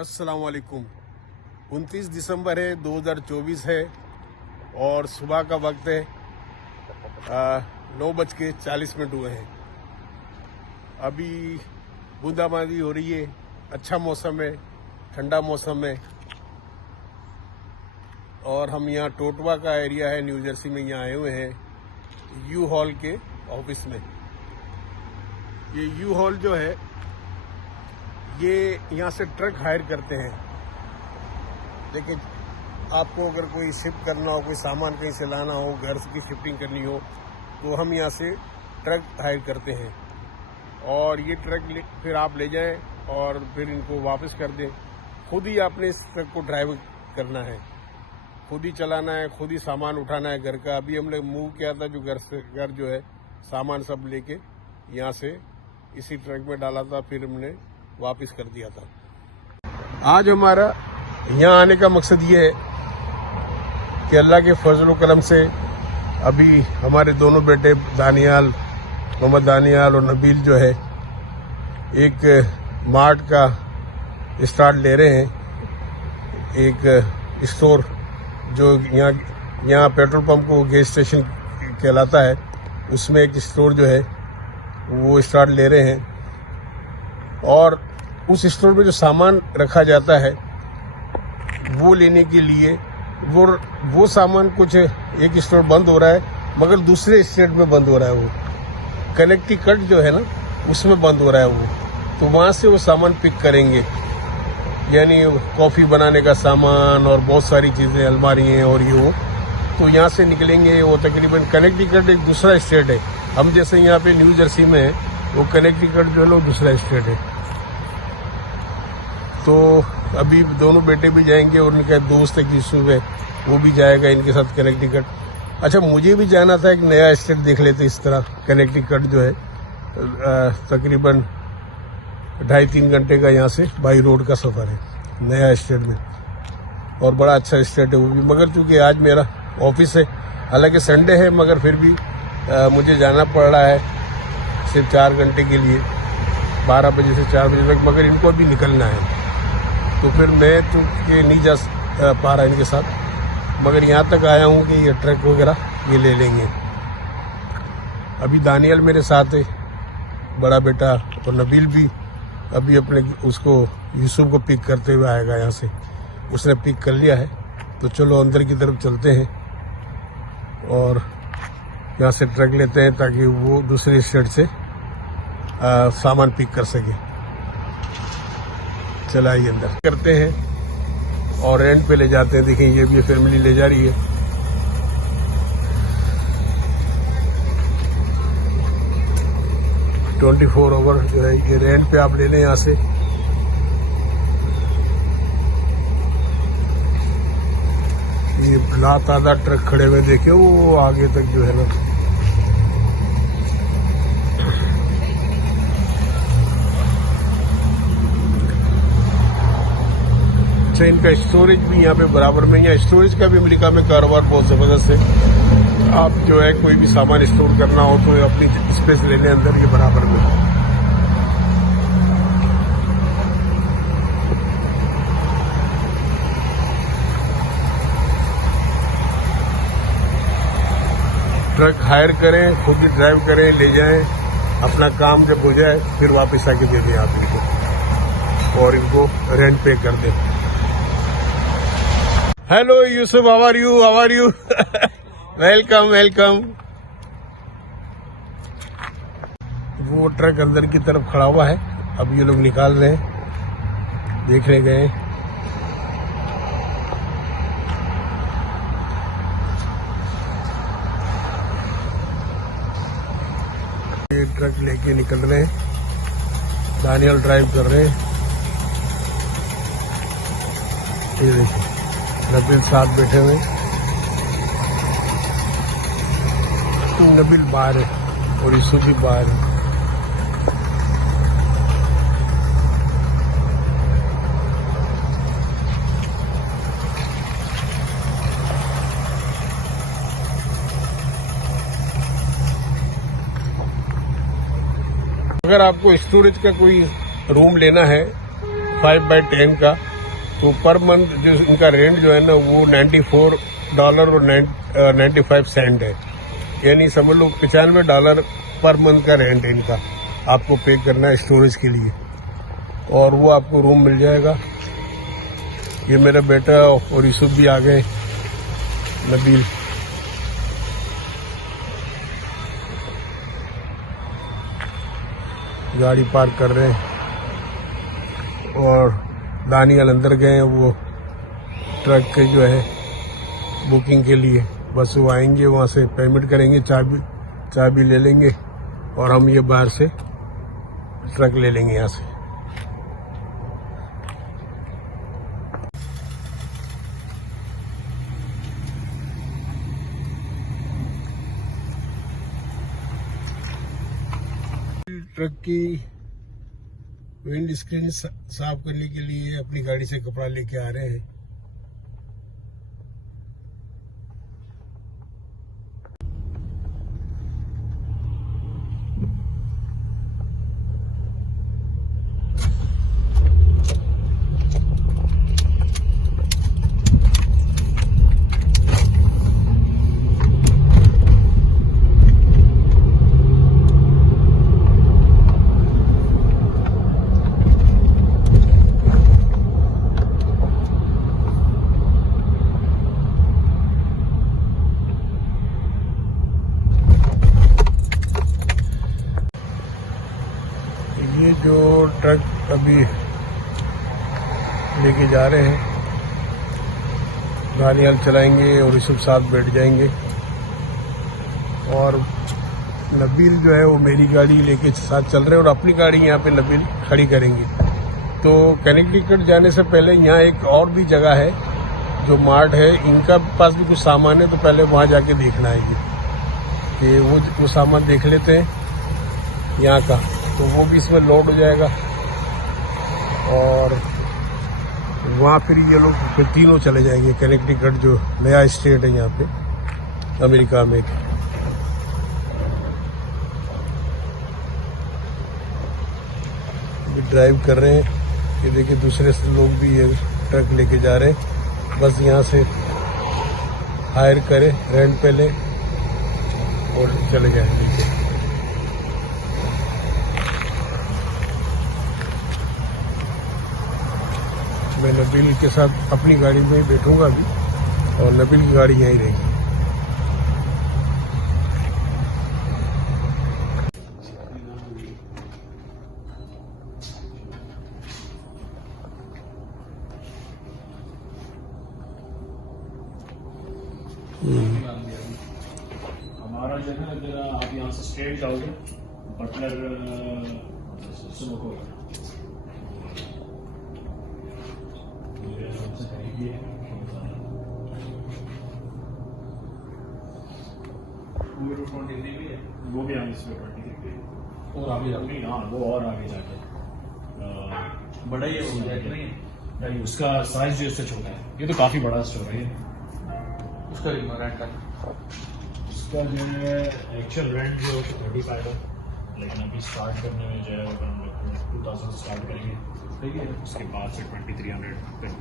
अस्सलाम वालेकुम। 29 दिसंबर है, 2024 है और सुबह का वक्त है 9:40 हुए हैं। अभी बूंदाबांदी हो रही है, अच्छा मौसम है, ठंडा मौसम है। और हम यहाँ टोटवा का एरिया है न्यू जर्सी में, यहाँ आए हुए हैं यू हॉल के ऑफिस में। ये यू हॉल जो है ये यहाँ से ट्रक हायर करते हैं। लेकिन आपको अगर कोई शिफ्ट करना हो, कोई सामान कहीं से लाना हो, घर की शिफ्टिंग करनी हो, तो हम यहाँ से ट्रक हायर करते हैं और ये ट्रक फिर आप ले जाएं और फिर इनको वापस कर दें। खुद ही आपने इस ट्रक को ड्राइव करना है, खुद ही चलाना है, खुद ही सामान उठाना है घर का। अभी हमने मूव किया था जो घर जो है सामान सब लेके यहाँ से इसी ट्रक में डाला था, फिर हमने वापस कर दिया था। आज हमारा यहाँ आने का मकसद ये है कि अल्लाह के फजल करम से अभी हमारे दोनों बेटे मोहम्मद दानियाल और नबील जो है एक मार्ट का स्टार्ट ले रहे हैं। एक स्टोर जो यहाँ पेट्रोल पंप को गैस स्टेशन कहलाता है, उसमें एक स्टोर जो है वो स्टार्ट ले रहे हैं। और उस स्टोर में जो सामान रखा जाता है वो लेने के लिए वो सामान कुछ एक स्टोर बंद हो रहा है, मगर दूसरे स्टेट में बंद हो रहा है। वो कनेक्टिकट जो है ना, उसमें बंद हो रहा है वो, तो वहाँ से वो सामान पिक करेंगे। यानी कॉफ़ी बनाने का सामान और बहुत सारी चीज़ें, अलमारी हैं और ये वो, तो यहाँ से निकलेंगे। वो तकरीबन कनेक्टिकट एक दूसरा स्टेट है, हम जैसे यहाँ पे न्यू जर्सी में है, वो कनेक्टिकट जो है वो दूसरा स्टेट है। तो अभी दोनों बेटे भी जाएंगे और उनका दोस्त एक यूसुफ है, वो भी जाएगा इनके साथ कनेक्टिकट। अच्छा, मुझे भी जाना था, एक नया स्टेट देख लेते इस तरह। कनेक्टिकट जो है तकरीबन 2.5-3 घंटे का यहाँ से बाई रोड का सफ़र है नया स्टेट में, और बड़ा अच्छा स्टेट है वो भी। मगर चूंकि आज मेरा ऑफिस है, हालांकि संडे है, मगर फिर भी मुझे जाना पड़ रहा है सिर्फ 4 घंटे के लिए, 12 बजे से 4 बजे तक। मगर इनको भी निकलना है, तो फिर मैं तो नहीं जा पा रहा इनके साथ, मगर यहाँ तक आया हूँ कि ये ट्रक वगैरह ये ले लेंगे। अभी दानियल मेरे साथ है, बड़ा बेटा, और नबील भी अभी अपने उसको यूसुफ को पिक करते हुए आएगा यहाँ से। उसने पिक कर लिया है, तो चलो अंदर की तरफ चलते हैं और यहाँ से ट्रक लेते हैं ताकि वो दूसरे स्टेट से सामान पिक कर सके। चलाइए अंदर करते हैं और रेंट पे ले जाते हैं। देखिए ये भी फैमिली ले जा रही है। $24 आवर जो है ये रेंट पे आप ले लें यहाँ से। ये लातादार ट्रक खड़े हुए देखे वो आगे तक जो है ना। इनका स्टोरेज भी यहाँ पे बराबर में, यहाँ स्टोरेज का भी अमेरिका में कारोबार बहुत जबरदस्त है। आप जो है कोई भी सामान स्टोर करना हो तो अपनी स्पेस लेने अंदर ये बराबर में। ट्रक हायर करें, खुद ही ड्राइव करें, ले जाएं, अपना काम जब हो जाए फिर वापस आके दे दें आप इनको और इनको रेंट पे कर दें। Hello Yusuf, how are you? Welcome. वो ट्रक अंदर की तरफ खड़ा हुआ है, अब ये लोग निकाल रहे हैं, देखने गए। ये ट्रक लेके निकल रहे हैं, दानियल ड्राइव कर रहे हैं। ये देखिए नबील साथ बैठे हुए, नबील बाहर है और यूसुफ भी बाहर है। अगर आपको स्टोरेज का कोई रूम लेना है 5x10 का, तो पर मंथ जो इनका रेंट जो है ना वो $94 और 95 सेंट है, यानी समझ लो $95 पर मंथ का रेंट है इनका, आपको पे करना है स्टोरेज के लिए, और वो आपको रूम मिल जाएगा। ये मेरा बेटा और यूसुफ भी आ गए, नबील। गाड़ी पार्क कर रहे हैं और दानियल अंदर गए हैं वो ट्रक के जो है बुकिंग के लिए। बस वो आएंगे, वहाँ से पेमेंट करेंगे, चाबी ले लेंगे और हम ये बाहर से ट्रक ले लेंगे यहाँ से। ट्रक की विंड स्क्रीन साफ करने के लिए अपनी गाड़ी से कपड़ा लेके आ रहे हैं। ये जो ट्रक अभी लेके जा रहे हैं, गाड़ी हल चलाएंगे और यूसुफ साथ बैठ जाएंगे, और नबील जो है वो मेरी गाड़ी लेके साथ चल रहे हैं और अपनी गाड़ी यहाँ पे नबील खड़ी करेंगे। तो कनेक्टिकट जाने से पहले यहाँ एक और भी जगह है जो मार्ट है, इनका पास भी कुछ सामान है, तो पहले वहाँ जाके देखना है कि वो सामान देख लेते हैं यहाँ का, तो वो भी इसमें लोड हो जाएगा। और वहाँ फिर ये लोग फिर तीनों चले जाएंगे। कनेक्टिकट जो नया स्टेट है यहाँ पे अमेरिका में। भी ड्राइव कर रहे हैं, ये देखिए दूसरे से लोग भी ये ट्रक लेके जा रहे हैं। बस यहाँ से हायर करें, रेंट पे लें और चले जाएंगे। मैं नबील के साथ अपनी गाड़ी में ही बैठूंगा अभी, और नबील की गाड़ी यहीं रहेगी। हमारा जगह अगर आप यहाँ से स्ट्रेट जाओगे बटलर सुबह को वो भी आगे इसमें 23 और आगे जाके, हाँ वो और आगे जाके बड़ा ही है, उसका साइज जो इससे छोटा है। ये तो काफी बड़ा स्टोर है। उसका रेंट का इसका जो है एक्चुअल रेंट जो है 35 है, लेकिन अभी स्टार्ट करने में जो है 2000 स्टार्ट करेंगे, ठीक है, उसके बाद से 2300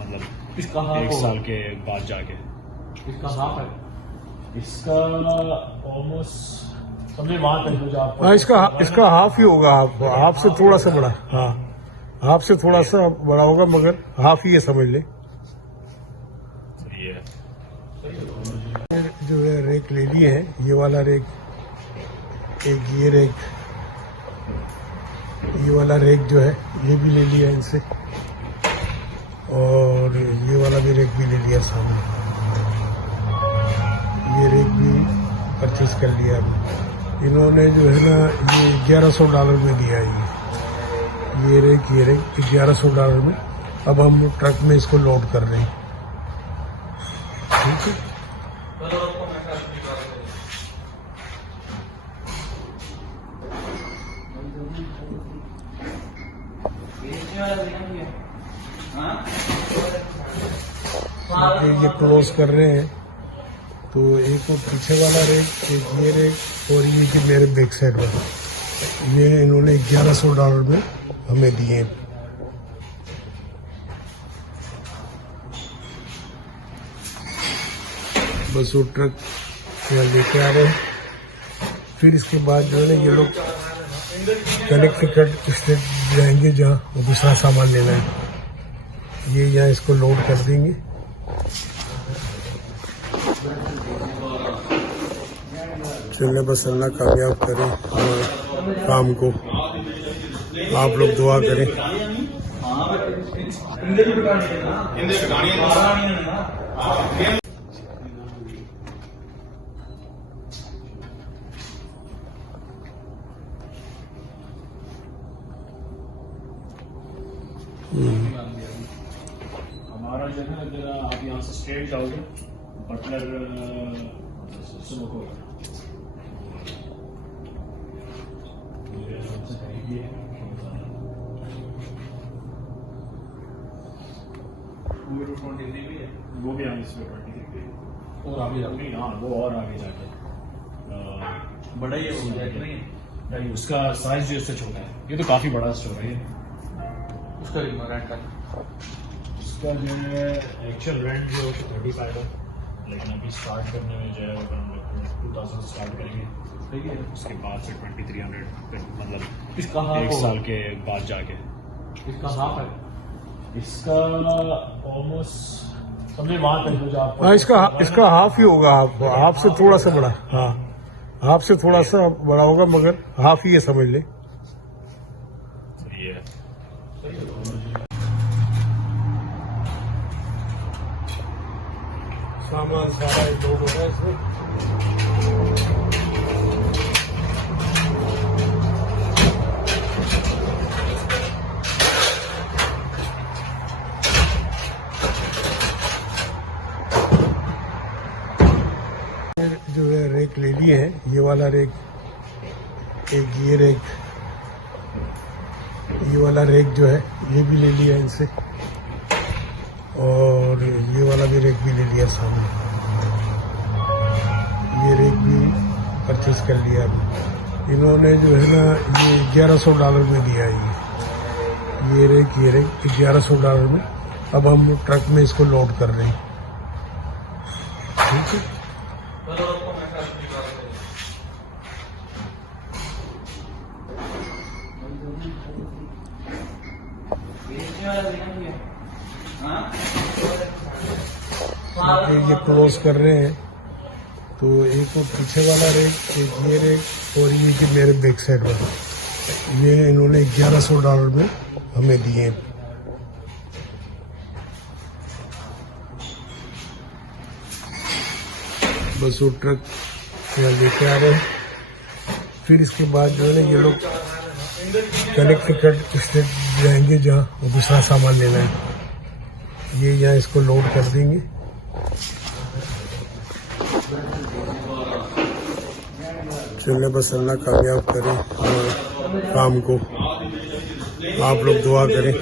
मतलब इसका एक साल के बाद जाके इसका हाफ है, इसका ऑलमोस्ट समझे वहाँ तक जो आप। हाँ, इसका हाफ ही होगा, हाफ से थोड़ा सा बड़ा। हाँ, हाफ से थोड़ा सा बड़ा होगा, मगर हाफ ही है, समझ ले। ये जो है रेक ले लिए हैं, ये वाला रेक, एक ये रेक, ये वाला रेक जो है ये भी ले लिया इनसे, और ये वाला भी रेक भी ले लिया सामने, ये रेक भी परचेज कर लिया। इन्होंने जो है ना ये $1100 में दिया है। ये रेक $1100 में। अब हम ट्रक में इसको लोड कर रहे हैं, ठीक है। ये क्लोज कर रहे हैं, तो एक वो पीछे वाला रेक, एक ये रेक, और ये कि मेरे बैक साइड वाला, ये इन्होंने $1100 में हमें दिए। बस वो ट्रक यहाँ लेके आ रहे हैं। फिर इसके बाद जो है ना ये लोग कनेक्टिकट स्टेट जाएंगे जहाँ वो दूसरा सामान लेना है। ये यहाँ इसको लोड कर देंगे। चलने बस अल्लाह कामयाब करे हमारे काम को। आप लोग दुआ करें। हमारा जो है अगर आप यहाँ से स्ट्रेट जाओगे बटलर सुनो को वो भी आगे इसमें 23 और आगे जाओ। नहीं, हाँ वो और आगे जाके बड़ा ही है वो जाके नहीं है। नहीं उसका साइज जो इससे छोटा है। ये तो काफी बड़ा स्टोर है ये। उसका भी रेंट है। इसका जो है एक्चुअल रेंट जो है 35 है, लेकिन अभी स्टार्ट करने में जो है 2000 स्टार्ट करेंगे। ठीक है, उसके बाद से 2300 मतलब इसका हाफ एक होगा। साल के बाद जाके इसका हाफ है। इसका ऑलमोस्ट समझे वहां तक जो आप हाँ, इसका हाफ ही होगा। हाफ से थोड़ा सा बड़ा। हाँ, हाफ से थोड़ा सा बड़ा होगा, मगर हाफ ही है समझ ले। ये सामान सारा लोड होगा इसमें। जो है रेक ले लिए है, ये वाला रेक, एक ये रेक, ये वाला रेक जो है ये भी ले लिया इनसे, और ये वाला भी रेक भी ले लिया सामने। ये रेक भी परचेज कर लिया। इन्होंने जो है ना ये $1100 में दिया है। ये रेक $1100 में। अब हम ट्रक में इसको लोड कर रहे हैं। ठीक है, ये क्लोज कर रहे हैं। तो एक वो पीछे वाला रेक, एक ये रेक, और ये कि मेरे बैक साइड वाला, ये इन्होंने $1100 में हमें दिए हैं। बस वो ट्रक यहाँ लेके आ रहे हैं। फिर इसके बाद जो है ना ये लोग कनेक्टिकट स्टेट जाएंगे जहाँ वो दूसरा सामान लेना है। ये यहाँ इसको लोड कर देंगे। चलने बस अल्लाह कामयाब करे हमारे काम को। आप लोग दुआ करें।